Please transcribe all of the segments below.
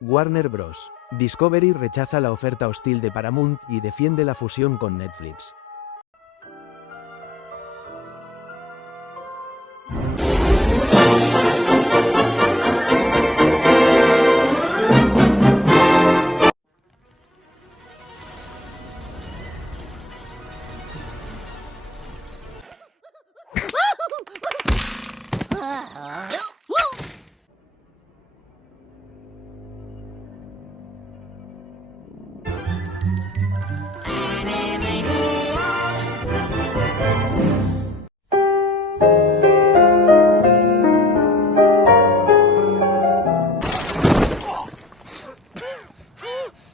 Warner Bros. Discovery rechaza la oferta hostil de Paramount y defiende la fusión con Netflix.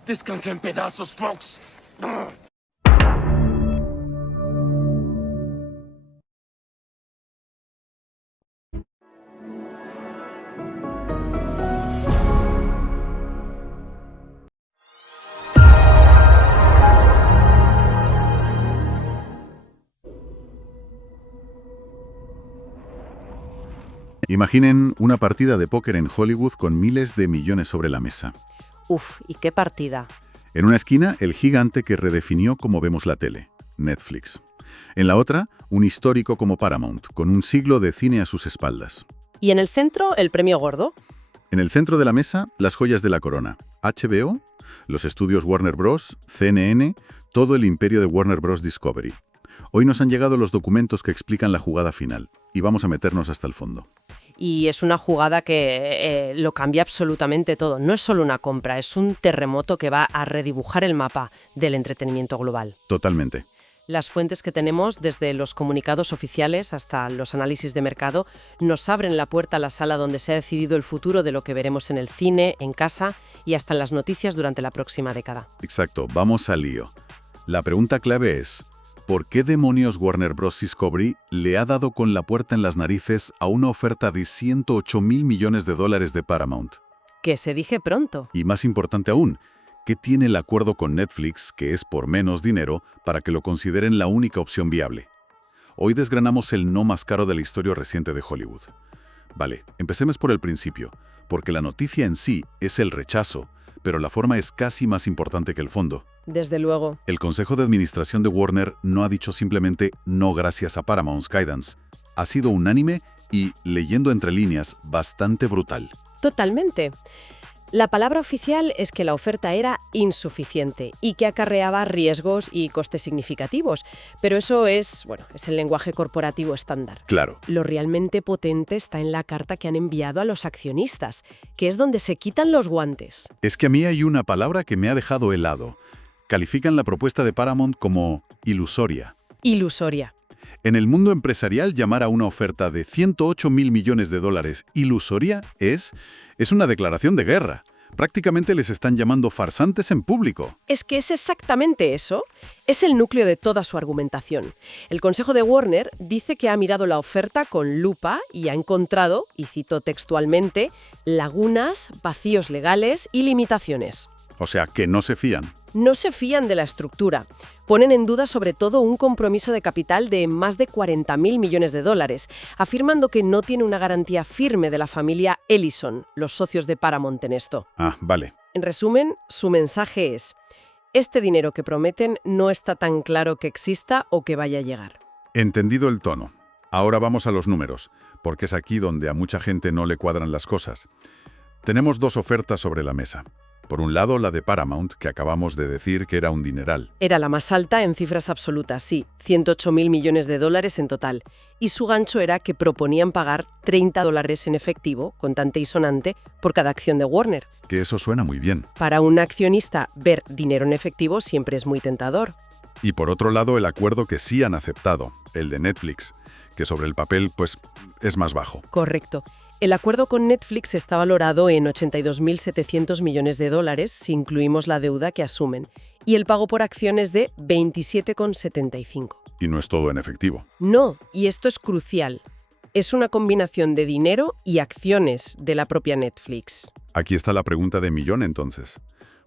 Descansa en pedazos, Fox. Imaginen una partida de póker en Hollywood con miles de millones sobre la mesa. Uf, ¿y qué partida? En una esquina, el gigante que redefinió cómo vemos la tele, Netflix. En la otra, un histórico como Paramount, con un siglo de cine a sus espaldas. ¿Y en el centro, el premio gordo? En el centro de la mesa, las joyas de la corona. HBO, los estudios Warner Bros., CNN, todo el imperio de Warner Bros. Discovery. Hoy nos han llegado los documentos que explican la jugada final, y vamos a meternos hasta el fondo. Y es una jugada que lo cambia absolutamente todo. No es solo una compra, es un terremoto que va a redibujar el mapa del entretenimiento global. Totalmente. Las fuentes que tenemos, desde los comunicados oficiales hasta los análisis de mercado, nos abren la puerta a la sala donde se ha decidido el futuro de lo que veremos en el cine, en casa y hasta en las noticias durante la próxima década. Exacto, vamos al lío. La pregunta clave es, ¿por qué demonios Warner Bros. Discovery le ha dado con la puerta en las narices a una oferta de $108 mil millones de Paramount? Que se dije pronto. Y más importante aún, ¿qué tiene el acuerdo con Netflix, que es por menos dinero, para que lo consideren la única opción viable? Hoy desgranamos el no más caro de la historia reciente de Hollywood. Vale, empecemos por el principio, porque la noticia en sí es el rechazo, pero la forma es casi más importante que el fondo. Desde luego. El Consejo de Administración de Warner no ha dicho simplemente no gracias a Paramount's Guidance. Ha sido unánime y, leyendo entre líneas, bastante brutal. Totalmente. La palabra oficial es que la oferta era insuficiente y que acarreaba riesgos y costes significativos, pero eso es el lenguaje corporativo estándar. Claro. Lo realmente potente está en la carta que han enviado a los accionistas, que es donde se quitan los guantes. Es que a mí hay una palabra que me ha dejado helado. Califican la propuesta de Paramount como ilusoria. Ilusoria. En el mundo empresarial, llamar a una oferta de $108 mil millones ilusoria es una declaración de guerra. Prácticamente les están llamando farsantes en público. Es que es exactamente eso. Es el núcleo de toda su argumentación. El Consejo de Warner dice que ha mirado la oferta con lupa y ha encontrado, y cito textualmente, lagunas, vacíos legales y limitaciones. O sea, que no se fían. No se fían de la estructura. Ponen en duda sobre todo un compromiso de capital de más de $40 mil millones, afirmando que no tiene una garantía firme de la familia Ellison, los socios de Paramount en esto. Ah, vale. En resumen, su mensaje es: este dinero que prometen no está tan claro que exista o que vaya a llegar. Entendido el tono. Ahora vamos a los números, porque es aquí donde a mucha gente no le cuadran las cosas. Tenemos dos ofertas sobre la mesa. Por un lado, la de Paramount, que acabamos de decir que era un dineral. Era la más alta en cifras absolutas, sí, $108 mil millones en total. Y su gancho era que proponían pagar $30 en efectivo, contante y sonante, por cada acción de Warner. Que eso suena muy bien. Para un accionista, ver dinero en efectivo siempre es muy tentador. Y por otro lado, el acuerdo que sí han aceptado, el de Netflix, que sobre el papel, es más bajo. Correcto. El acuerdo con Netflix está valorado en $82.700 millones si incluimos la deuda que asumen, y el pago por acciones de $27,75. Y no es todo en efectivo. No, y esto es crucial. Es una combinación de dinero y acciones de la propia Netflix. Aquí está la pregunta de millón entonces.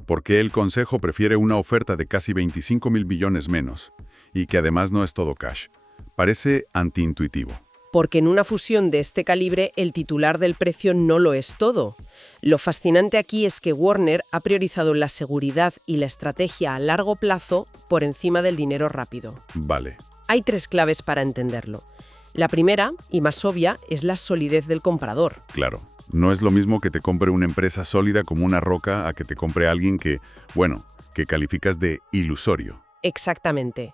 ¿Por qué el Consejo prefiere una oferta de casi 25 mil billones menos? Y que además no es todo cash. Parece antiintuitivo. Porque en una fusión de este calibre el titular del precio no lo es todo. Lo fascinante aquí es que Warner ha priorizado la seguridad y la estrategia a largo plazo por encima del dinero rápido. Vale. Hay 3 claves para entenderlo. La primera, y más obvia, es la solidez del comprador. Claro. No es lo mismo que te compre una empresa sólida como una roca a que te compre alguien que, bueno, que calificas de ilusorio. Exactamente.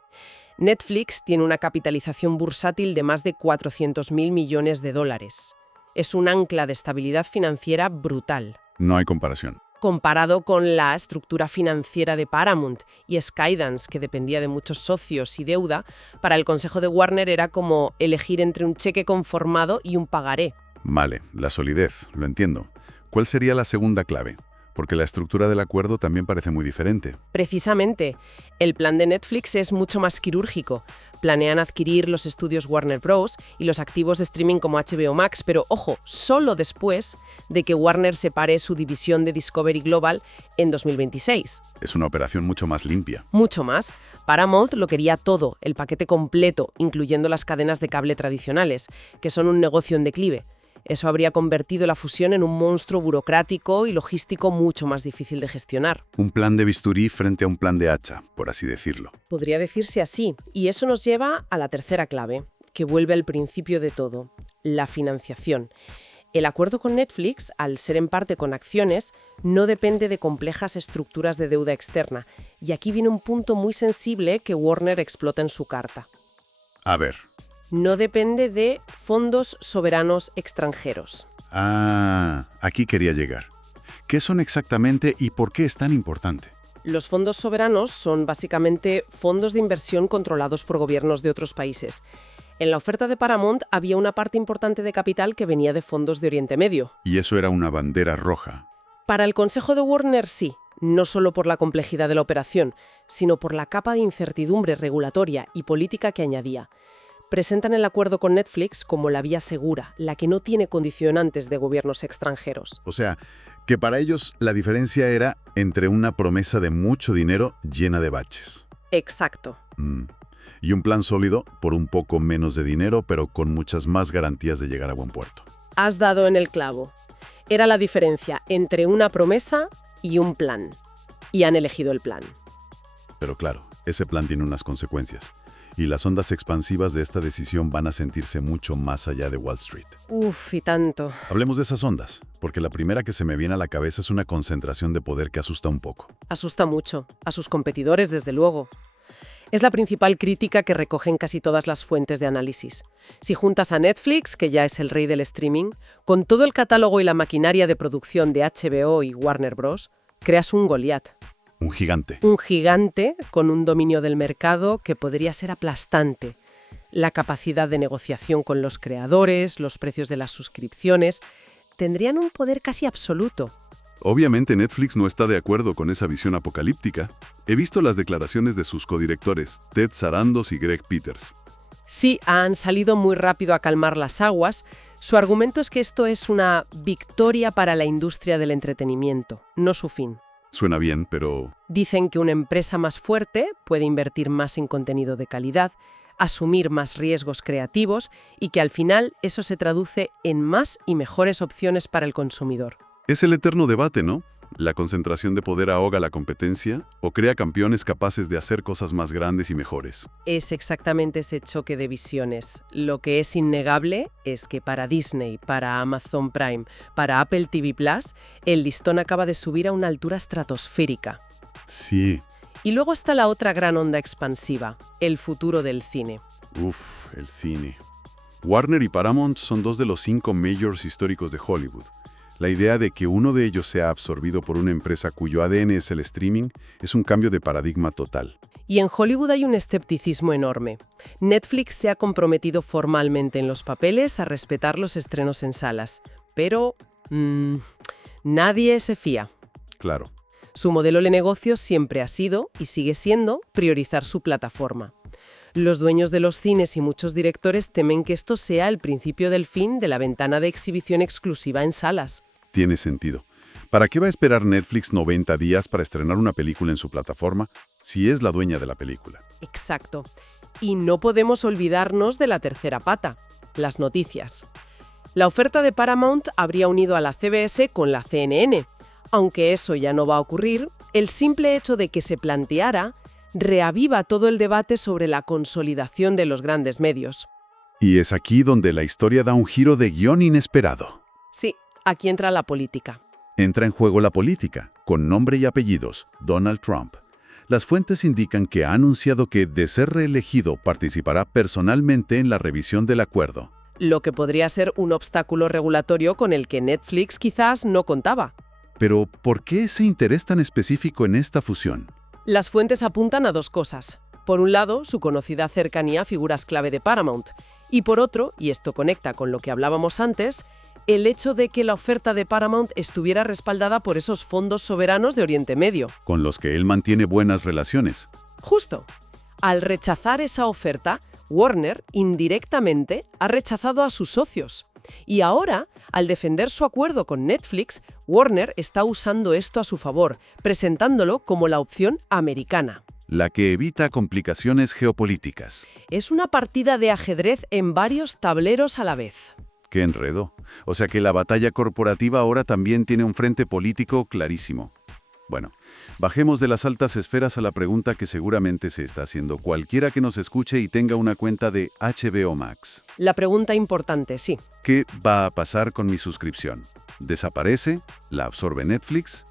Netflix tiene una capitalización bursátil de más de 400.000 millones de dólares. Es un ancla de estabilidad financiera brutal, No hay comparación. comparado con la estructura financiera de Paramount y Skydance, que dependía de muchos socios y deuda. Para el consejo de Warner era como elegir entre un cheque conformado y un pagaré. Vale, la solidez, lo entiendo. ¿Cuál sería la segunda clave? Porque la estructura del acuerdo también parece muy diferente. Precisamente, el plan de Netflix es mucho más quirúrgico. Planean adquirir los estudios Warner Bros. Y los activos de streaming como HBO Max, pero ojo, solo después de que Warner separe su división de Discovery Global en 2026. Es una operación mucho más limpia. Mucho más. Paramount lo quería todo, el paquete completo, incluyendo las cadenas de cable tradicionales, que son un negocio en declive. Eso habría convertido la fusión en un monstruo burocrático y logístico mucho más difícil de gestionar. Un plan de bisturí frente a un plan de hacha, por así decirlo. Podría decirse así. Y eso nos lleva a la tercera clave, que vuelve al principio de todo, la financiación. El acuerdo con Netflix, al ser en parte con acciones, no depende de complejas estructuras de deuda externa. Y aquí viene un punto muy sensible que Warner explota en su carta. A ver. No depende de fondos soberanos extranjeros. Aquí quería llegar. ¿Qué son exactamente y por qué es tan importante? Los fondos soberanos son básicamente fondos de inversión controlados por gobiernos de otros países. En la oferta de Paramount había una parte importante de capital que venía de fondos de Oriente Medio. Y eso era una bandera roja. Para el consejo de Warner sí, no solo por la complejidad de la operación, sino por la capa de incertidumbre regulatoria y política que añadía. Presentan el acuerdo con Netflix como la vía segura, la que no tiene condicionantes de gobiernos extranjeros. O sea, que para ellos la diferencia era entre una promesa de mucho dinero llena de baches. Exacto. Y un plan sólido por un poco menos de dinero, pero con muchas más garantías de llegar a buen puerto. Has dado en el clavo. Era la diferencia entre una promesa y un plan. Y han elegido el plan. Pero claro, ese plan tiene unas consecuencias. Y las ondas expansivas de esta decisión van a sentirse mucho más allá de Wall Street. Uf, y tanto. Hablemos de esas ondas, porque la primera que se me viene a la cabeza es una concentración de poder que asusta un poco. Asusta mucho. A sus competidores, desde luego. Es la principal crítica que recogen casi todas las fuentes de análisis. Si juntas a Netflix, que ya es el rey del streaming, con todo el catálogo y la maquinaria de producción de HBO y Warner Bros., creas un Goliat. Un gigante. Un gigante con un dominio del mercado que podría ser aplastante. La capacidad de negociación con los creadores, los precios de las suscripciones, tendrían un poder casi absoluto. Obviamente Netflix no está de acuerdo con esa visión apocalíptica. He visto las declaraciones de sus codirectores, Ted Sarandos y Greg Peters. Sí, han salido muy rápido a calmar las aguas. Su argumento es que esto es una victoria para la industria del entretenimiento, no su fin. Suena bien, pero... Dicen que una empresa más fuerte puede invertir más en contenido de calidad, asumir más riesgos creativos y que al final eso se traduce en más y mejores opciones para el consumidor. Es el eterno debate, ¿no? ¿La concentración de poder ahoga la competencia o crea campeones capaces de hacer cosas más grandes y mejores? Es exactamente ese choque de visiones. Lo que es innegable es que para Disney, para Amazon Prime, para Apple TV+, el listón acaba de subir a una altura estratosférica. Sí. Y luego está la otra gran onda expansiva, el futuro del cine. Uf, el cine. Warner y Paramount son dos de los 5 majors históricos de Hollywood. La idea de que uno de ellos sea absorbido por una empresa cuyo ADN es el streaming es un cambio de paradigma total. Y en Hollywood hay un escepticismo enorme. Netflix se ha comprometido formalmente en los papeles a respetar los estrenos en salas, pero nadie se fía. Claro. Su modelo de negocio siempre ha sido, y sigue siendo, priorizar su plataforma. Los dueños de los cines y muchos directores temen que esto sea el principio del fin de la ventana de exhibición exclusiva en salas. Tiene sentido. ¿Para qué va a esperar Netflix 90 días para estrenar una película en su plataforma si es la dueña de la película? Exacto. Y no podemos olvidarnos de la tercera pata, las noticias. La oferta de Paramount habría unido a la CBS con la CNN. Aunque eso ya no va a ocurrir, el simple hecho de que se planteara reaviva todo el debate sobre la consolidación de los grandes medios. Y es aquí donde la historia da un giro de guión inesperado. Sí, aquí entra la política. Entra en juego la política, con nombre y apellidos, Donald Trump. Las fuentes indican que ha anunciado que, de ser reelegido, participará personalmente en la revisión del acuerdo. Lo que podría ser un obstáculo regulatorio con el que Netflix quizás no contaba. Pero, ¿por qué ese interés tan específico en esta fusión? Las fuentes apuntan a dos cosas. Por un lado, su conocida cercanía a figuras clave de Paramount. Y por otro, y esto conecta con lo que hablábamos antes, el hecho de que la oferta de Paramount estuviera respaldada por esos fondos soberanos de Oriente Medio. Con los que él mantiene buenas relaciones. Justo. Al rechazar esa oferta, Warner, indirectamente, ha rechazado a sus socios. Y ahora, al defender su acuerdo con Netflix, Warner está usando esto a su favor, presentándolo como la opción americana. La que evita complicaciones geopolíticas. Es una partida de ajedrez en varios tableros a la vez. ¡Qué enredo! O sea que la batalla corporativa ahora también tiene un frente político clarísimo. Bueno, bajemos de las altas esferas a la pregunta que seguramente se está haciendo cualquiera que nos escuche y tenga una cuenta de HBO Max. La pregunta importante, sí. ¿Qué va a pasar con mi suscripción? ¿Desaparece? ¿La absorbe Netflix?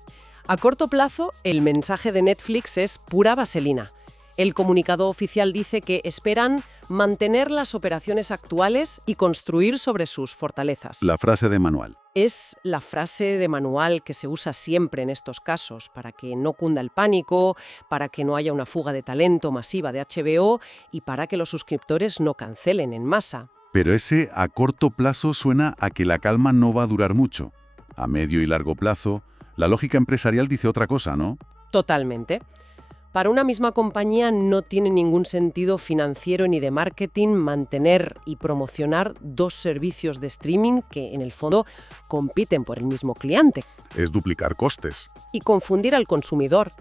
A corto plazo, el mensaje de Netflix es pura vaselina. El comunicado oficial dice que esperan mantener las operaciones actuales y construir sobre sus fortalezas. La frase de manual. Es la frase de manual que se usa siempre en estos casos, para que no cunda el pánico, para que no haya una fuga de talento masiva de HBO y para que los suscriptores no cancelen en masa. Pero ese a corto plazo suena a que la calma no va a durar mucho. A medio y largo plazo, la lógica empresarial dice otra cosa, ¿no? Totalmente. Para una misma compañía no tiene ningún sentido financiero ni de marketing mantener y promocionar dos servicios de streaming que, en el fondo, compiten por el mismo cliente. Es duplicar costes. Y confundir al consumidor.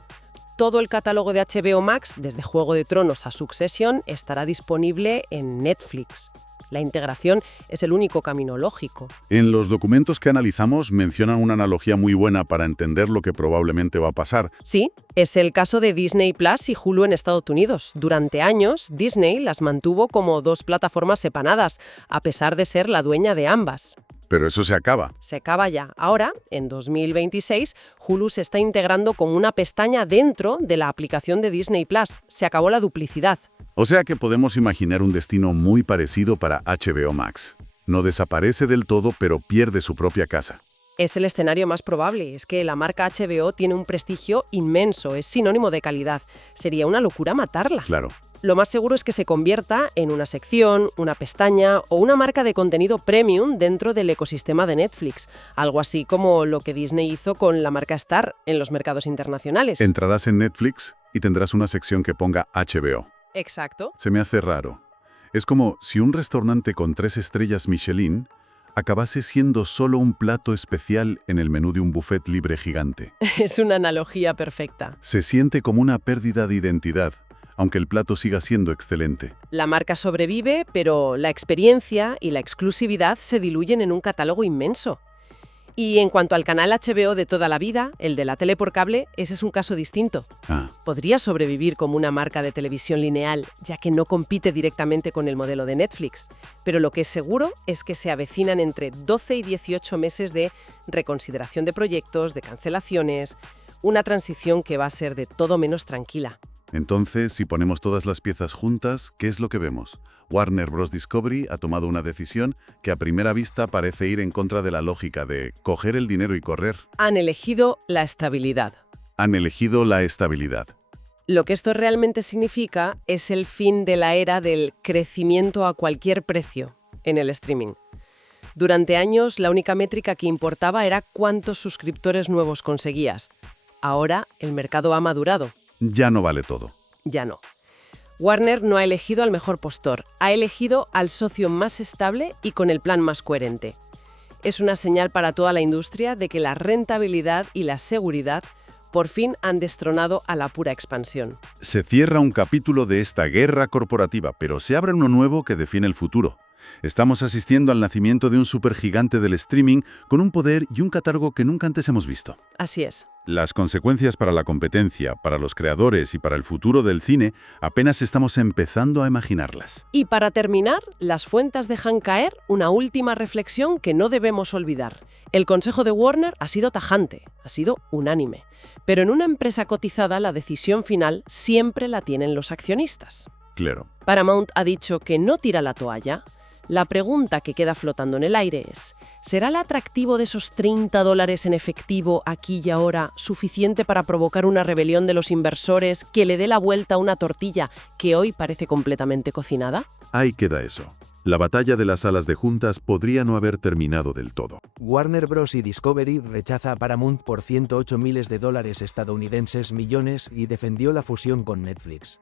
Todo el catálogo de HBO Max, desde Juego de Tronos a Succession, estará disponible en Netflix. La integración es el único camino lógico. En los documentos que analizamos mencionan una analogía muy buena para entender lo que probablemente va a pasar. Sí, es el caso de Disney Plus y Hulu en Estados Unidos. Durante años, Disney las mantuvo como dos plataformas separadas, a pesar de ser la dueña de ambas. Pero eso se acaba. Se acaba ya. Ahora, en 2026, Hulu se está integrando como una pestaña dentro de la aplicación de Disney Plus. Se acabó la duplicidad. O sea que podemos imaginar un destino muy parecido para HBO Max. No desaparece del todo, pero pierde su propia casa. Es el escenario más probable. Es que la marca HBO tiene un prestigio inmenso, es sinónimo de calidad. Sería una locura matarla. Claro. Lo más seguro es que se convierta en una sección, una pestaña o una marca de contenido premium dentro del ecosistema de Netflix. Algo así como lo que Disney hizo con la marca Star en los mercados internacionales. Entrarás en Netflix y tendrás una sección que ponga HBO. Exacto. Se me hace raro. Es como si un restaurante con 3 estrellas Michelin acabase siendo solo un plato especial en el menú de un buffet libre gigante. Es una analogía perfecta. Se siente como una pérdida de identidad, aunque el plato siga siendo excelente. La marca sobrevive, pero la experiencia y la exclusividad se diluyen en un catálogo inmenso. Y en cuanto al canal HBO de toda la vida, el de la tele por cable, ese es un caso distinto. Podría sobrevivir como una marca de televisión lineal, ya que no compite directamente con el modelo de Netflix. Pero lo que es seguro es que se avecinan entre 12 y 18 meses de reconsideración de proyectos, de cancelaciones, una transición que va a ser de todo menos tranquila. Entonces, si ponemos todas las piezas juntas, ¿qué es lo que vemos? Warner Bros. Discovery ha tomado una decisión que a primera vista parece ir en contra de la lógica de coger el dinero y correr. Han elegido la estabilidad. Han elegido la estabilidad. Lo que esto realmente significa es el fin de la era del crecimiento a cualquier precio en el streaming. Durante años, la única métrica que importaba era cuántos suscriptores nuevos conseguías. Ahora, el mercado ha madurado. Ya no vale todo. Ya no. Warner no ha elegido al mejor postor, ha elegido al socio más estable y con el plan más coherente. Es una señal para toda la industria de que la rentabilidad y la seguridad por fin han destronado a la pura expansión. Se cierra un capítulo de esta guerra corporativa, pero se abre uno nuevo que define el futuro. Estamos asistiendo al nacimiento de un supergigante del streaming con un poder y un catálogo que nunca antes hemos visto. Así es. Las consecuencias para la competencia, para los creadores y para el futuro del cine apenas estamos empezando a imaginarlas. Y para terminar, las fuentes dejan caer una última reflexión que no debemos olvidar. El consejo de Warner ha sido tajante, ha sido unánime. Pero en una empresa cotizada la decisión final siempre la tienen los accionistas. Claro. Paramount ha dicho que no tira la toalla. La pregunta que queda flotando en el aire es, ¿será el atractivo de esos $30 en efectivo aquí y ahora suficiente para provocar una rebelión de los inversores que le dé la vuelta a una tortilla que hoy parece completamente cocinada? Ahí queda eso. La batalla de las salas de juntas podría no haber terminado del todo. Warner Bros. Y Discovery rechaza a Paramount por 108 miles de dólares estadounidenses millones y defendió la fusión con Netflix.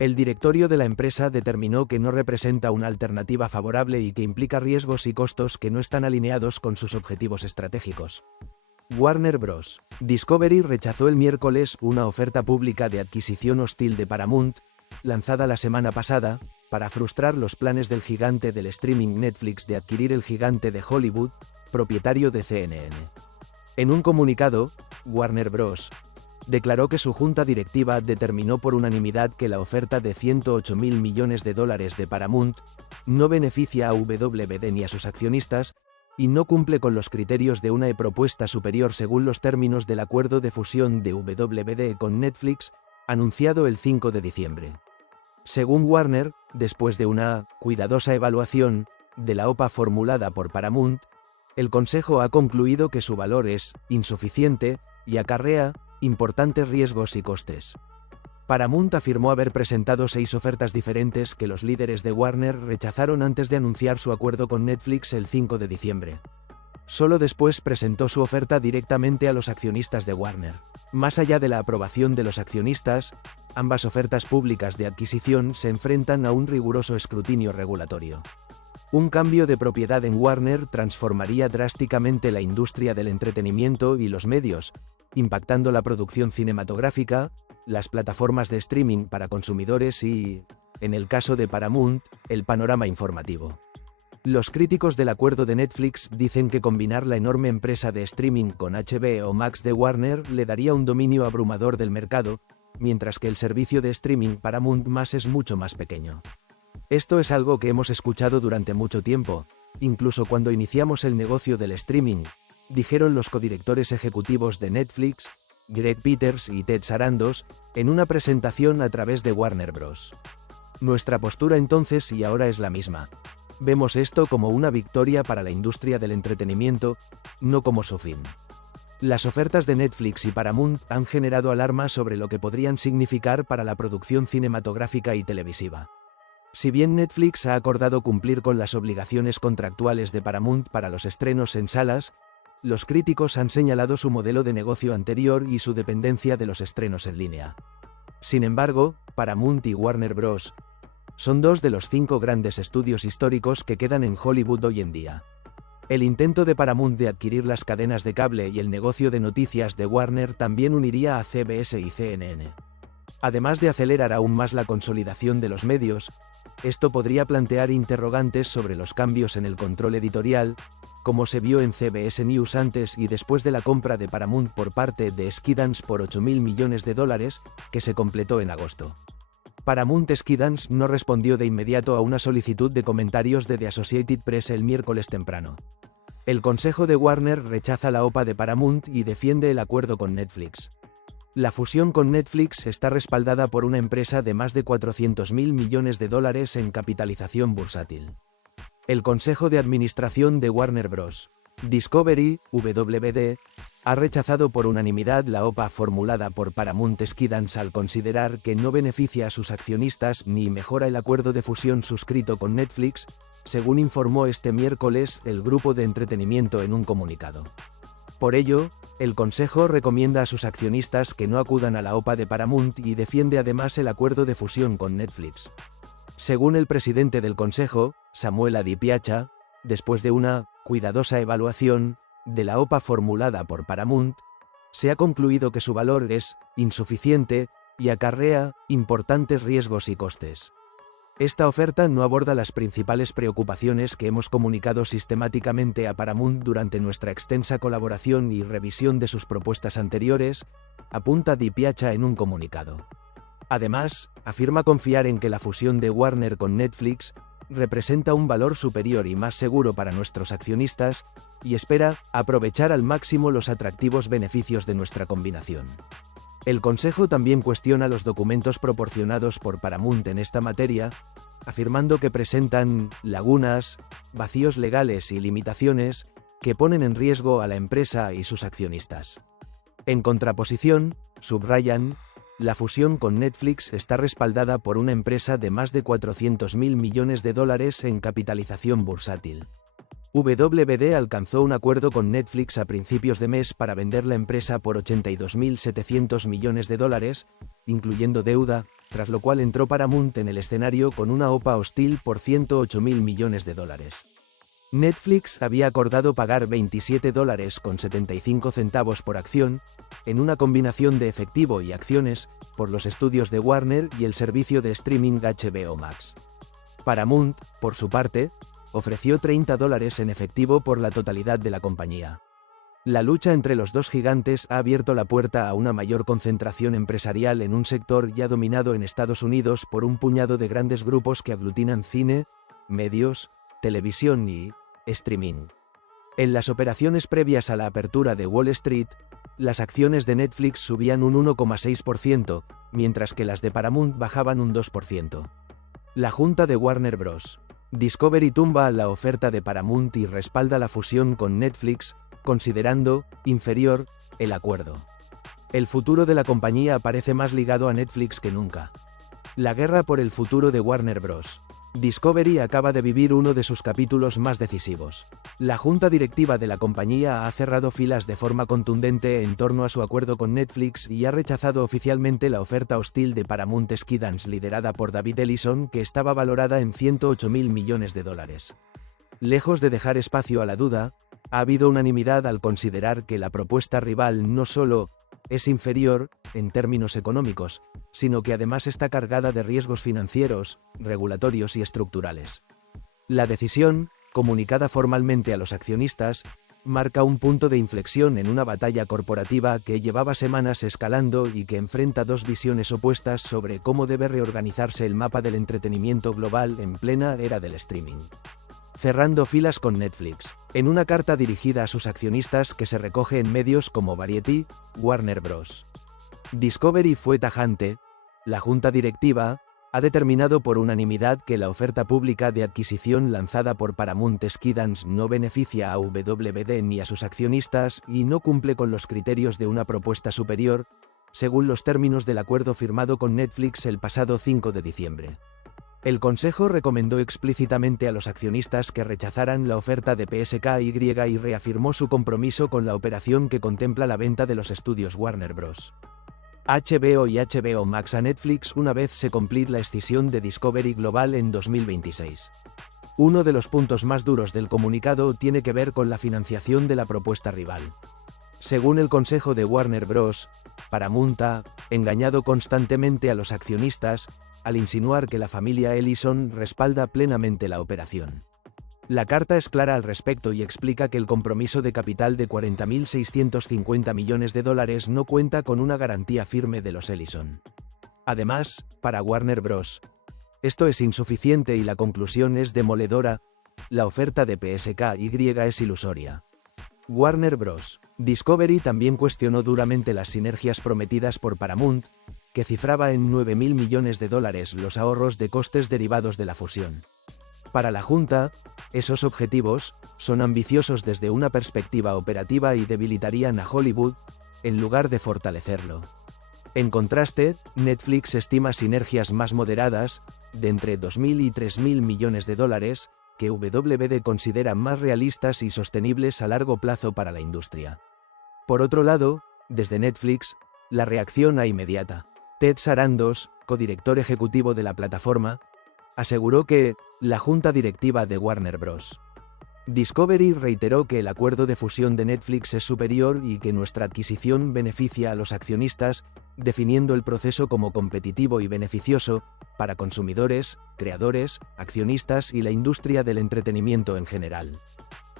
El directorio de la empresa determinó que no representa una alternativa favorable y que implica riesgos y costos que no están alineados con sus objetivos estratégicos. Warner Bros. Discovery rechazó el miércoles una oferta pública de adquisición hostil de Paramount, lanzada la semana pasada, para frustrar los planes del gigante del streaming Netflix de adquirir el gigante de Hollywood, propietario de CNN. En un comunicado, Warner Bros. Declaró que su junta directiva determinó por unanimidad que la oferta de 108.000 millones de dólares de Paramount no beneficia a WB ni a sus accionistas y no cumple con los criterios de una propuesta superior según los términos del acuerdo de fusión de WB con Netflix, anunciado el 5 de diciembre. Según Warner, después de una cuidadosa evaluación de la OPA formulada por Paramount, el Consejo ha concluido que su valor es insuficiente y acarrea importantes riesgos y costes. Paramount afirmó haber presentado 6 ofertas diferentes que los líderes de Warner rechazaron antes de anunciar su acuerdo con Netflix el 5 de diciembre. Solo después presentó su oferta directamente a los accionistas de Warner. Más allá de la aprobación de los accionistas, ambas ofertas públicas de adquisición se enfrentan a un riguroso escrutinio regulatorio. Un cambio de propiedad en Warner transformaría drásticamente la industria del entretenimiento y los medios, impactando la producción cinematográfica, las plataformas de streaming para consumidores y, en el caso de Paramount, el panorama informativo. Los críticos del acuerdo de Netflix dicen que combinar la enorme empresa de streaming con HBO Max de Warner le daría un dominio abrumador del mercado, mientras que el servicio de streaming Paramount Más es mucho más pequeño. Esto es algo que hemos escuchado durante mucho tiempo, incluso cuando iniciamos el negocio del streaming, dijeron los codirectores ejecutivos de Netflix, Greg Peters y Ted Sarandos, en una presentación a través de Warner Bros. Nuestra postura entonces y ahora es la misma. Vemos esto como una victoria para la industria del entretenimiento, no como su fin. Las ofertas de Netflix y Paramount han generado alarma sobre lo que podrían significar para la producción cinematográfica y televisiva. Si bien Netflix ha acordado cumplir con las obligaciones contractuales de Paramount para los estrenos en salas, los críticos han señalado su modelo de negocio anterior y su dependencia de los estrenos en línea. Sin embargo, Paramount y Warner Bros. Son 2 de los 5 grandes estudios históricos que quedan en Hollywood hoy en día. El intento de Paramount de adquirir las cadenas de cable y el negocio de noticias de Warner también uniría a CBS y CNN. Además de acelerar aún más la consolidación de los medios, esto podría plantear interrogantes sobre los cambios en el control editorial, como se vio en CBS News antes y después de la compra de Paramount por parte de Skydance por $8.000 millones, que se completó en agosto. Paramount Skydance no respondió de inmediato a una solicitud de comentarios de The Associated Press el miércoles temprano. El consejo de Warner rechaza la OPA de Paramount y defiende el acuerdo con Netflix. La fusión con Netflix está respaldada por una empresa de más de $400.000 millones en capitalización bursátil. El Consejo de Administración de Warner Bros. Discovery, WD, ha rechazado por unanimidad la OPA formulada por Paramount Skydance al considerar que no beneficia a sus accionistas ni mejora el acuerdo de fusión suscrito con Netflix, según informó este miércoles el grupo de entretenimiento en un comunicado. Por ello, el Consejo recomienda a sus accionistas que no acudan a la OPA de Paramount y defiende además el acuerdo de fusión con Netflix. Según el presidente del Consejo, Samuel Adipiacha, después de una cuidadosa evaluación de la OPA formulada por Paramount, se ha concluido que su valor es insuficiente y acarrea importantes riesgos y costes. Esta oferta no aborda las principales preocupaciones que hemos comunicado sistemáticamente a Paramount durante nuestra extensa colaboración y revisión de sus propuestas anteriores, apunta Di Piazza en un comunicado. Además, afirma confiar en que la fusión de Warner con Netflix representa un valor superior y más seguro para nuestros accionistas, y espera aprovechar al máximo los atractivos beneficios de nuestra combinación. El Consejo también cuestiona los documentos proporcionados por Paramount en esta materia, afirmando que presentan lagunas, vacíos legales y limitaciones que ponen en riesgo a la empresa y sus accionistas. En contraposición, subrayan, la fusión con Netflix está respaldada por una empresa de más de 400.000 millones de dólares en capitalización bursátil. WBD alcanzó un acuerdo con Netflix a principios de mes para vender la empresa por 82.700 millones de dólares, incluyendo deuda, tras lo cual entró Paramount en el escenario con una OPA hostil por 108.000 millones de dólares. Netflix había acordado pagar $27.75 por acción, en una combinación de efectivo y acciones, por los estudios de Warner y el servicio de streaming HBO Max. Paramount, por su parte, ofreció $30 en efectivo por la totalidad de la compañía. La lucha entre los dos gigantes ha abierto la puerta a una mayor concentración empresarial en un sector ya dominado en Estados Unidos por un puñado de grandes grupos que aglutinan cine, medios, televisión y streaming. En las operaciones previas a la apertura de Wall Street, las acciones de Netflix subían un 1,6%, mientras que las de Paramount bajaban un 2%. La junta de Warner Bros. Discovery tumba la oferta de Paramount y respalda la fusión con Netflix, considerando inferior el acuerdo. El futuro de la compañía parece más ligado a Netflix que nunca. La guerra por el futuro de Warner Bros. Discovery acaba de vivir uno de sus capítulos más decisivos. La junta directiva de la compañía ha cerrado filas de forma contundente en torno a su acuerdo con Netflix y ha rechazado oficialmente la oferta hostil de Paramount Skydance liderada por David Ellison, que estaba valorada en 108.000 millones de dólares. Lejos de dejar espacio a la duda, ha habido unanimidad al considerar que la propuesta rival no solo es inferior en términos económicos, sino que además está cargada de riesgos financieros, regulatorios y estructurales. La decisión, comunicada formalmente a los accionistas, marca un punto de inflexión en una batalla corporativa que llevaba semanas escalando y que enfrenta dos visiones opuestas sobre cómo debe reorganizarse el mapa del entretenimiento global en plena era del streaming. Cerrando filas con Netflix. En una carta dirigida a sus accionistas que se recoge en medios como Variety, Warner Bros. Discovery fue tajante: la junta directiva ha determinado por unanimidad que la oferta pública de adquisición lanzada por Paramount Skydance no beneficia a WBD ni a sus accionistas y no cumple con los criterios de una propuesta superior, según los términos del acuerdo firmado con Netflix el pasado 5 de diciembre. El Consejo recomendó explícitamente a los accionistas que rechazaran la oferta de PSKY y reafirmó su compromiso con la operación que contempla la venta de los estudios Warner Bros. HBO y HBO Max a Netflix una vez se complete la escisión de Discovery Global en 2026. Uno de los puntos más duros del comunicado tiene que ver con la financiación de la propuesta rival. Según el Consejo de Warner Bros., Paramount ha engañado constantemente a los accionistas al insinuar que la familia Ellison respalda plenamente la operación. La carta es clara al respecto y explica que el compromiso de capital de $40.650 millones no cuenta con una garantía firme de los Ellison. Además, para Warner Bros., esto es insuficiente y la conclusión es demoledora: la oferta de PSKY es ilusoria. Warner Bros. Discovery también cuestionó duramente las sinergias prometidas por Paramount, que cifraba en $9.000 millones los ahorros de costes derivados de la fusión. Para la Junta, esos objetivos son ambiciosos desde una perspectiva operativa y debilitarían a Hollywood, en lugar de fortalecerlo. En contraste, Netflix estima sinergias más moderadas, de entre $2.000 y $3.000 millones, que WBD considera más realistas y sostenibles a largo plazo para la industria. Por otro lado, desde Netflix, la reacción es inmediata. Ted Sarandos, codirector ejecutivo de la plataforma, aseguró que la junta directiva de Warner Bros. Discovery reiteró que el acuerdo de fusión de Netflix es superior y que nuestra adquisición beneficia a los accionistas definiendo el proceso como competitivo y beneficioso para consumidores, creadores, accionistas y la industria del entretenimiento en general.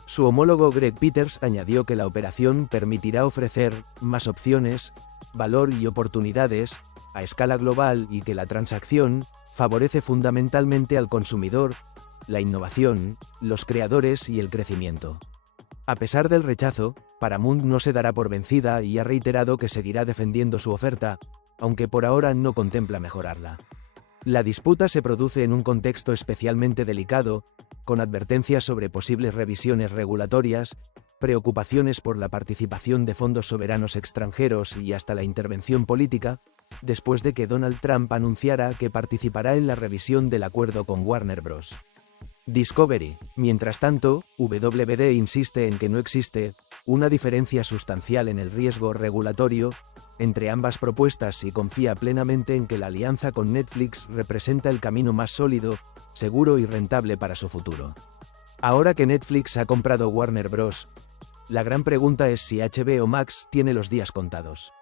Su homólogo Greg Peters añadió que la operación permitirá ofrecer más opciones, valor y oportunidades a escala global y que la transacción favorece fundamentalmente al consumidor, la innovación, los creadores y el crecimiento. A pesar del rechazo, Paramount no se dará por vencida y ha reiterado que seguirá defendiendo su oferta, aunque por ahora no contempla mejorarla. La disputa se produce en un contexto especialmente delicado, con advertencias sobre posibles revisiones regulatorias, preocupaciones por la participación de fondos soberanos extranjeros y hasta la intervención política, después de que Donald Trump anunciara que participará en la revisión del acuerdo con Warner Bros. Discovery. Mientras tanto, WD insiste en que no existe una diferencia sustancial en el riesgo regulatorio entre ambas propuestas y confía plenamente en que la alianza con Netflix representa el camino más sólido, seguro y rentable para su futuro. Ahora que Netflix ha comprado Warner Bros., la gran pregunta es si HBO Max tiene los días contados.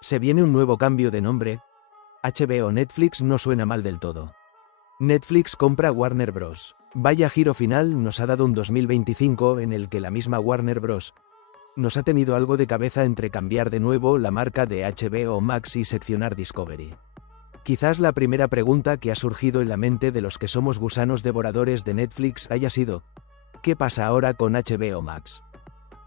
¿Se viene un nuevo cambio de nombre? HBO Netflix no suena mal del todo. Netflix compra Warner Bros. Vaya giro final nos ha dado un 2025 en el que la misma Warner Bros. Nos ha tenido algo de cabeza entre cambiar de nuevo la marca de HBO Max y seccionar Discovery. Quizás la primera pregunta que ha surgido en la mente de los que somos gusanos devoradores de Netflix haya sido: ¿qué pasa ahora con HBO Max?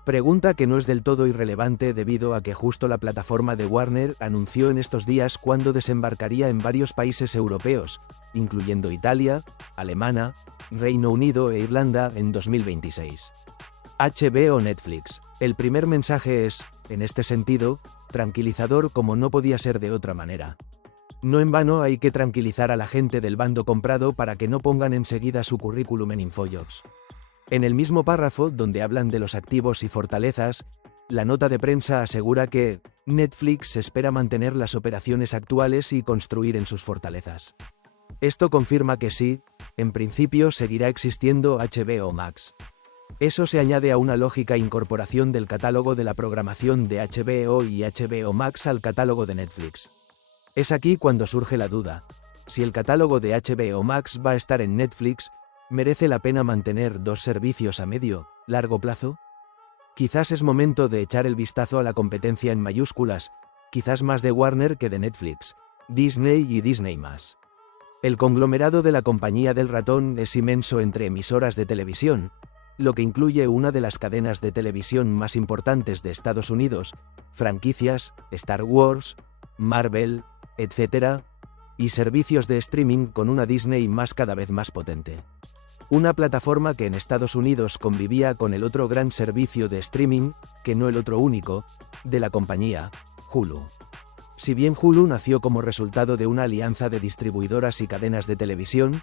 Pregunta que no es del todo irrelevante debido a que justo la plataforma de Warner anunció en estos días cuándo desembarcaría en varios países europeos, incluyendo Italia, Alemania, Reino Unido e Irlanda en 2026. HBO Netflix. El primer mensaje es, en este sentido, tranquilizador como no podía ser de otra manera. No en vano hay que tranquilizar a la gente del bando comprado para que no pongan enseguida su currículum en InfoJobs. En el mismo párrafo, donde hablan de los activos y fortalezas, la nota de prensa asegura que Netflix espera mantener las operaciones actuales y construir en sus fortalezas. Esto confirma que sí, en principio seguirá existiendo HBO Max. Eso se añade a una lógica incorporación del catálogo de la programación de HBO y HBO Max al catálogo de Netflix. Es aquí cuando surge la duda: si el catálogo de HBO Max va a estar en Netflix, ¿merece la pena mantener dos servicios a medio, largo plazo? Quizás es momento de echar el vistazo a la competencia en mayúsculas, quizás más de Warner que de Netflix, Disney y Disney+. El conglomerado de la compañía del ratón es inmenso entre emisoras de televisión, lo que incluye una de las cadenas de televisión más importantes de Estados Unidos, franquicias, Star Wars, Marvel, etc., y servicios de streaming con una Disney más cada vez más potente. Una plataforma que en Estados Unidos convivía con el otro gran servicio de streaming, que no el otro único, de la compañía, Hulu. Si bien Hulu nació como resultado de una alianza de distribuidoras y cadenas de televisión,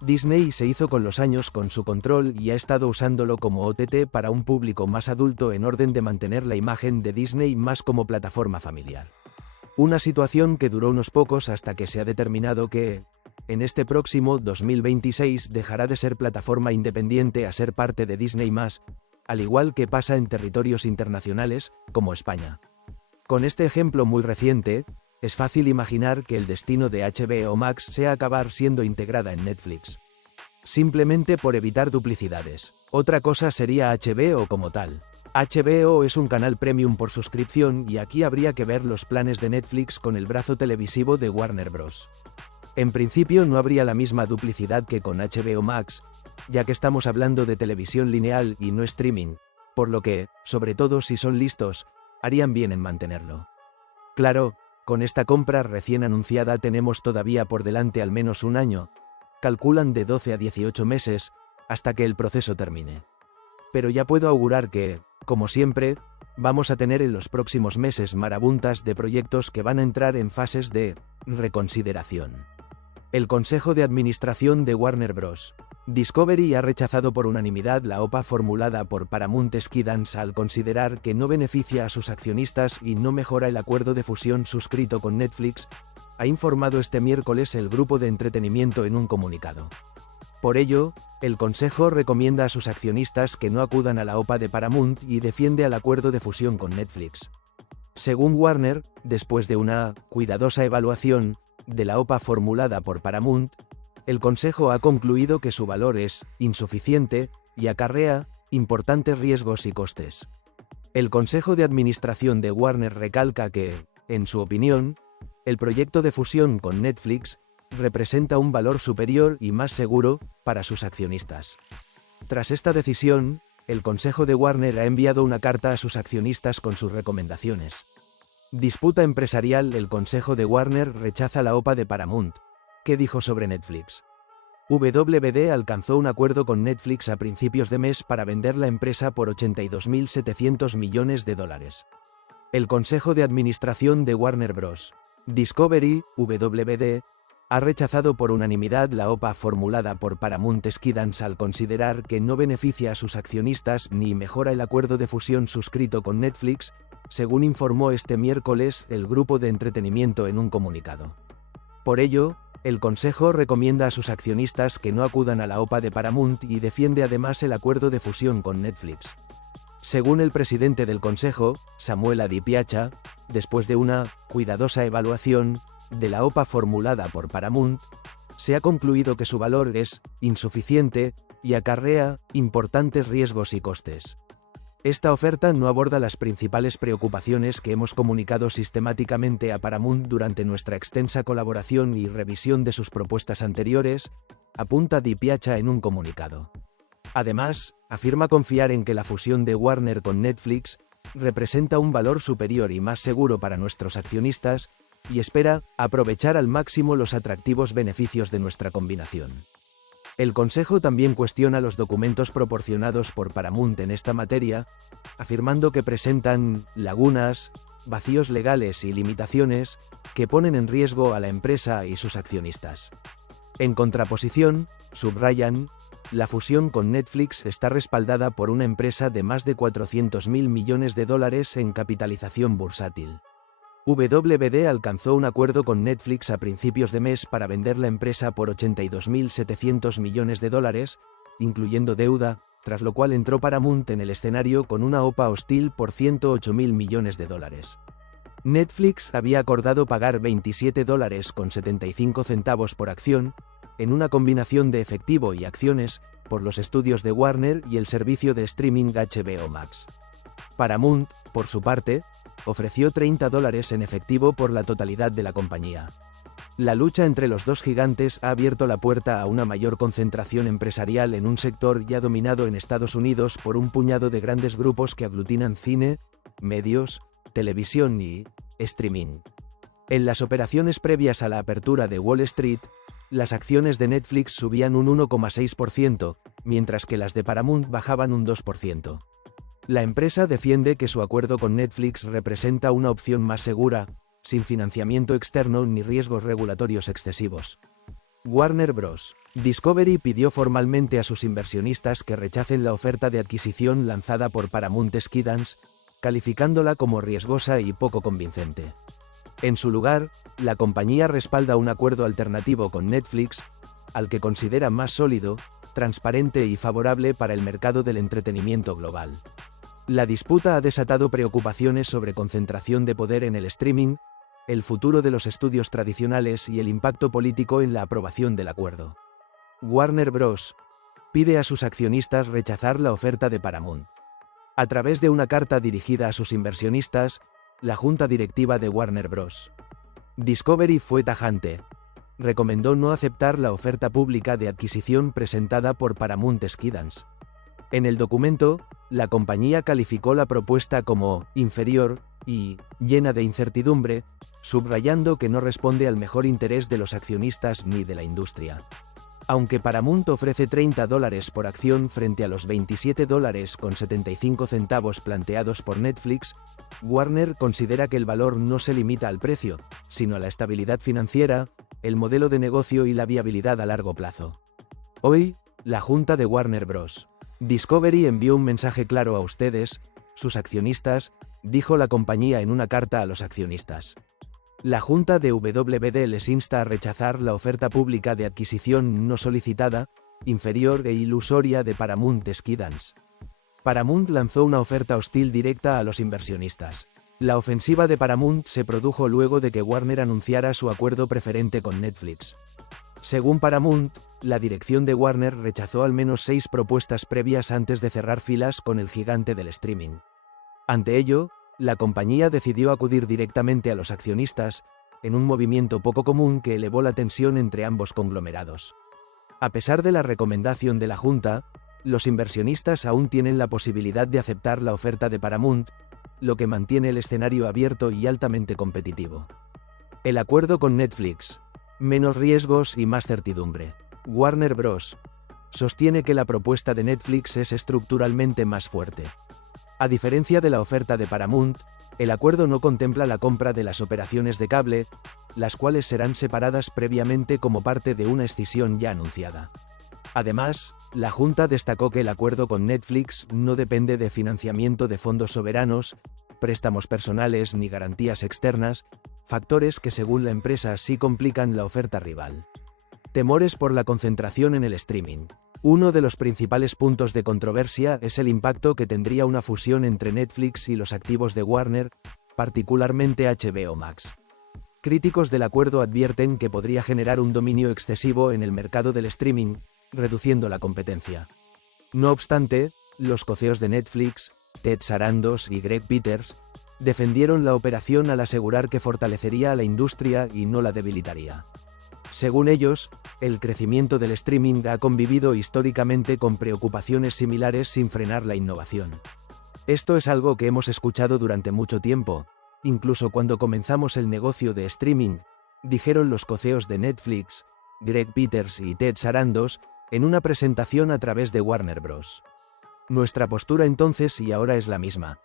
Disney se hizo con los años con su control y ha estado usándolo como OTT para un público más adulto en orden de mantener la imagen de Disney más como plataforma familiar. Una situación que duró unos pocos hasta que se ha determinado que, en este próximo 2026 dejará de ser plataforma independiente a ser parte de Disney+, al igual que pasa en territorios internacionales, como España. Con este ejemplo muy reciente, es fácil imaginar que el destino de HBO Max sea acabar siendo integrada en Netflix. Simplemente por evitar duplicidades. Otra cosa sería HBO como tal. HBO es un canal premium por suscripción y aquí habría que ver los planes de Netflix con el brazo televisivo de Warner Bros. En principio no habría la misma duplicidad que con HBO Max, ya que estamos hablando de televisión lineal y no streaming, por lo que, sobre todo si son listos, harían bien en mantenerlo. Claro, con esta compra recién anunciada tenemos todavía por delante al menos un año, calculan de 12 a 18 meses, hasta que el proceso termine. Pero ya puedo augurar que, como siempre, vamos a tener en los próximos meses marabuntas de proyectos que van a entrar en fases de reconsideración. El Consejo de Administración de Warner Bros. Discovery ha rechazado por unanimidad la OPA formulada por Paramount Skydance al considerar que no beneficia a sus accionistas y no mejora el acuerdo de fusión suscrito con Netflix, ha informado este miércoles el grupo de entretenimiento en un comunicado. Por ello, el Consejo recomienda a sus accionistas que no acudan a la OPA de Paramount y defiende al acuerdo de fusión con Netflix. Según Warner, después de una cuidadosa evaluación de la OPA formulada por Paramount, el Consejo ha concluido que su valor es insuficiente y acarrea importantes riesgos y costes. El Consejo de Administración de Warner recalca que, en su opinión, el proyecto de fusión con Netflix representa un valor superior y más seguro para sus accionistas. Tras esta decisión, el Consejo de Warner ha enviado una carta a sus accionistas con sus recomendaciones. Disputa empresarial. El Consejo de Warner rechaza la OPA de Paramount. ¿Qué dijo sobre Netflix? WD alcanzó un acuerdo con Netflix a principios de mes para vender la empresa por $82.700 millones. El Consejo de Administración de Warner Bros. Discovery, WD, ha rechazado por unanimidad la OPA formulada por Paramount Skydance al considerar que no beneficia a sus accionistas ni mejora el acuerdo de fusión suscrito con Netflix, según informó este miércoles el grupo de entretenimiento en un comunicado. Por ello, el Consejo recomienda a sus accionistas que no acudan a la OPA de Paramount y defiende además el acuerdo de fusión con Netflix. Según el presidente del Consejo, Samuel Di Piazza, después de una cuidadosa evaluación de la OPA formulada por Paramount, se ha concluido que su valor es insuficiente y acarrea importantes riesgos y costes. Esta oferta no aborda las principales preocupaciones que hemos comunicado sistemáticamente a Paramount durante nuestra extensa colaboración y revisión de sus propuestas anteriores, apunta Di Piazza en un comunicado. Además, afirma confiar en que la fusión de Warner con Netflix representa un valor superior y más seguro para nuestros accionistas, y espera aprovechar al máximo los atractivos beneficios de nuestra combinación. El Consejo también cuestiona los documentos proporcionados por Paramount en esta materia, afirmando que presentan lagunas, vacíos legales y limitaciones que ponen en riesgo a la empresa y sus accionistas. En contraposición, subrayan, la fusión con Netflix está respaldada por una empresa de más de $400.000 millones en capitalización bursátil. WD alcanzó un acuerdo con Netflix a principios de mes para vender la empresa por $82.700 millones, incluyendo deuda, tras lo cual entró Paramount en el escenario con una OPA hostil por $108.000 millones. Netflix había acordado pagar $27.75 por acción, en una combinación de efectivo y acciones, por los estudios de Warner y el servicio de streaming HBO Max. Paramount, por su parte, ofreció $30 en efectivo por la totalidad de la compañía. La lucha entre los dos gigantes ha abierto la puerta a una mayor concentración empresarial en un sector ya dominado en Estados Unidos por un puñado de grandes grupos que aglutinan cine, medios, televisión y streaming. En las operaciones previas a la apertura de Wall Street, las acciones de Netflix subían un 1,6%, mientras que las de Paramount bajaban un 2%. La empresa defiende que su acuerdo con Netflix representa una opción más segura, sin financiamiento externo ni riesgos regulatorios excesivos. Warner Bros. Discovery pidió formalmente a sus inversionistas que rechacen la oferta de adquisición lanzada por Paramount Skydance, calificándola como riesgosa y poco convincente. En su lugar, la compañía respalda un acuerdo alternativo con Netflix, al que considera más sólido, transparente y favorable para el mercado del entretenimiento global. La disputa ha desatado preocupaciones sobre concentración de poder en el streaming, el futuro de los estudios tradicionales y el impacto político en la aprobación del acuerdo. Warner Bros. Pide a sus accionistas rechazar la oferta de Paramount. A través de una carta dirigida a sus inversionistas, la junta directiva de Warner Bros. Discovery fue tajante. Recomendó no aceptar la oferta pública de adquisición presentada por Paramount Skydance. En el documento, la compañía calificó la propuesta como inferior y llena de incertidumbre, subrayando que no responde al mejor interés de los accionistas ni de la industria. Aunque Paramount ofrece $30 por acción frente a los $27.75 planteados por Netflix, Warner considera que el valor no se limita al precio, sino a la estabilidad financiera, el modelo de negocio y la viabilidad a largo plazo. Hoy, la junta de Warner Bros. Discovery envió un mensaje claro a ustedes, sus accionistas, dijo la compañía en una carta a los accionistas. La junta de WD les insta a rechazar la oferta pública de adquisición no solicitada, inferior e ilusoria de Paramount Skydance. Paramount lanzó una oferta hostil directa a los inversionistas. La ofensiva de Paramount se produjo luego de que Warner anunciara su acuerdo preferente con Netflix. Según Paramount, la dirección de Warner rechazó al menos 6 propuestas previas antes de cerrar filas con el gigante del streaming. Ante ello, la compañía decidió acudir directamente a los accionistas, en un movimiento poco común que elevó la tensión entre ambos conglomerados. A pesar de la recomendación de la Junta, los inversionistas aún tienen la posibilidad de aceptar la oferta de Paramount, lo que mantiene el escenario abierto y altamente competitivo. El acuerdo con Netflix. Menos riesgos y más certidumbre. Warner Bros. Sostiene que la propuesta de Netflix es estructuralmente más fuerte. A diferencia de la oferta de Paramount, el acuerdo no contempla la compra de las operaciones de cable, las cuales serán separadas previamente como parte de una escisión ya anunciada. Además, la Junta destacó que el acuerdo con Netflix no depende de financiamiento de fondos soberanos, préstamos personales ni garantías externas, factores que según la empresa sí complican la oferta rival. Temores por la concentración en el streaming. Uno de los principales puntos de controversia es el impacto que tendría una fusión entre Netflix y los activos de Warner, particularmente HBO Max. Críticos del acuerdo advierten que podría generar un dominio excesivo en el mercado del streaming, reduciendo la competencia. No obstante, los coceos de Netflix, Ted Sarandos y Greg Peters, defendieron la operación al asegurar que fortalecería a la industria y no la debilitaría. Según ellos, el crecimiento del streaming ha convivido históricamente con preocupaciones similares sin frenar la innovación. Esto es algo que hemos escuchado durante mucho tiempo, incluso cuando comenzamos el negocio de streaming, dijeron los coceos de Netflix, Greg Peters y Ted Sarandos, en una presentación a través de Warner Bros. Nuestra postura entonces y ahora es la misma.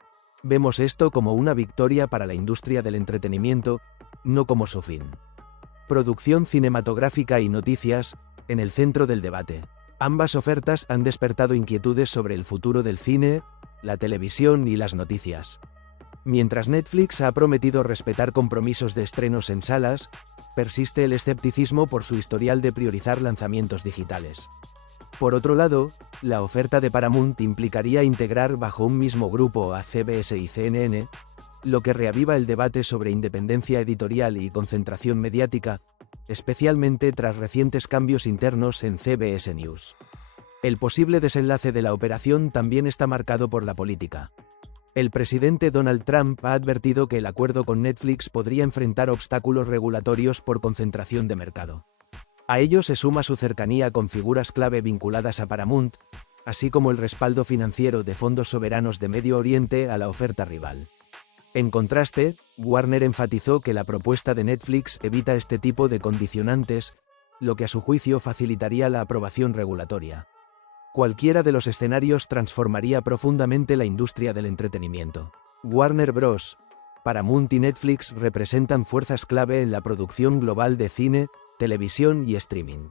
Vemos esto como una victoria para la industria del entretenimiento, no como su fin. Producción cinematográfica y noticias, en el centro del debate. Ambas ofertas han despertado inquietudes sobre el futuro del cine, la televisión y las noticias. Mientras Netflix ha prometido respetar compromisos de estrenos en salas, persiste el escepticismo por su historial de priorizar lanzamientos digitales. Por otro lado, la oferta de Paramount implicaría integrar bajo un mismo grupo a CBS y CNN, lo que reaviva el debate sobre independencia editorial y concentración mediática, especialmente tras recientes cambios internos en CBS News. El posible desenlace de la operación también está marcado por la política. El presidente Donald Trump ha advertido que el acuerdo con Netflix podría enfrentar obstáculos regulatorios por concentración de mercado. A ello se suma su cercanía con figuras clave vinculadas a Paramount, así como el respaldo financiero de fondos soberanos de Medio Oriente a la oferta rival. En contraste, Warner enfatizó que la propuesta de Netflix evita este tipo de condicionantes, lo que a su juicio facilitaría la aprobación regulatoria. Cualquiera de los escenarios transformaría profundamente la industria del entretenimiento. Warner Bros., Paramount y Netflix representan fuerzas clave en la producción global de cine, televisión y streaming.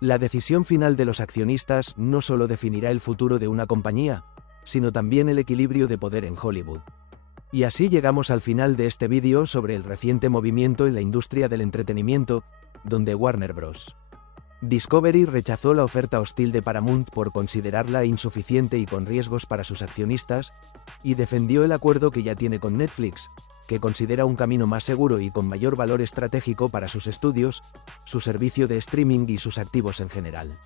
La decisión final de los accionistas no solo definirá el futuro de una compañía, sino también el equilibrio de poder en Hollywood. Y así llegamos al final de este vídeo sobre el reciente movimiento en la industria del entretenimiento, donde Warner Bros. Discovery rechazó la oferta hostil de Paramount por considerarla insuficiente y con riesgos para sus accionistas, y defendió el acuerdo que ya tiene con Netflix, que considera un camino más seguro y con mayor valor estratégico para sus estudios, su servicio de streaming y sus activos en general.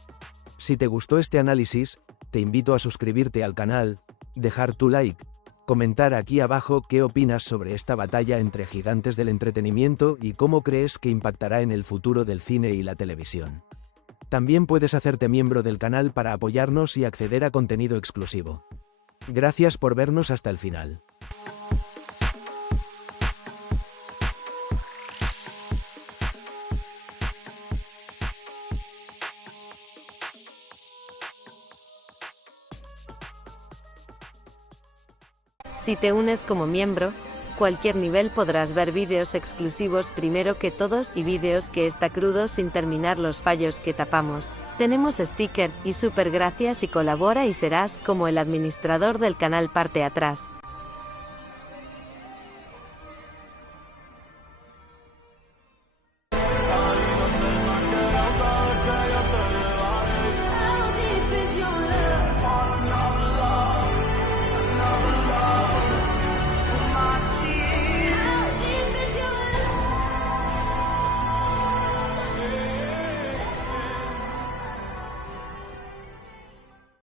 Si te gustó este análisis, te invito a suscribirte al canal, dejar tu like, comentar aquí abajo qué opinas sobre esta batalla entre gigantes del entretenimiento y cómo crees que impactará en el futuro del cine y la televisión. También puedes hacerte miembro del canal para apoyarnos y acceder a contenido exclusivo. Gracias por vernos hasta el final. Si te unes como miembro, cualquier nivel podrás ver vídeos exclusivos primero que todos y vídeos que está crudos sin terminar los fallos que tapamos. Tenemos sticker y super gracias y colabora y serás como el administrador del canal parte atrás.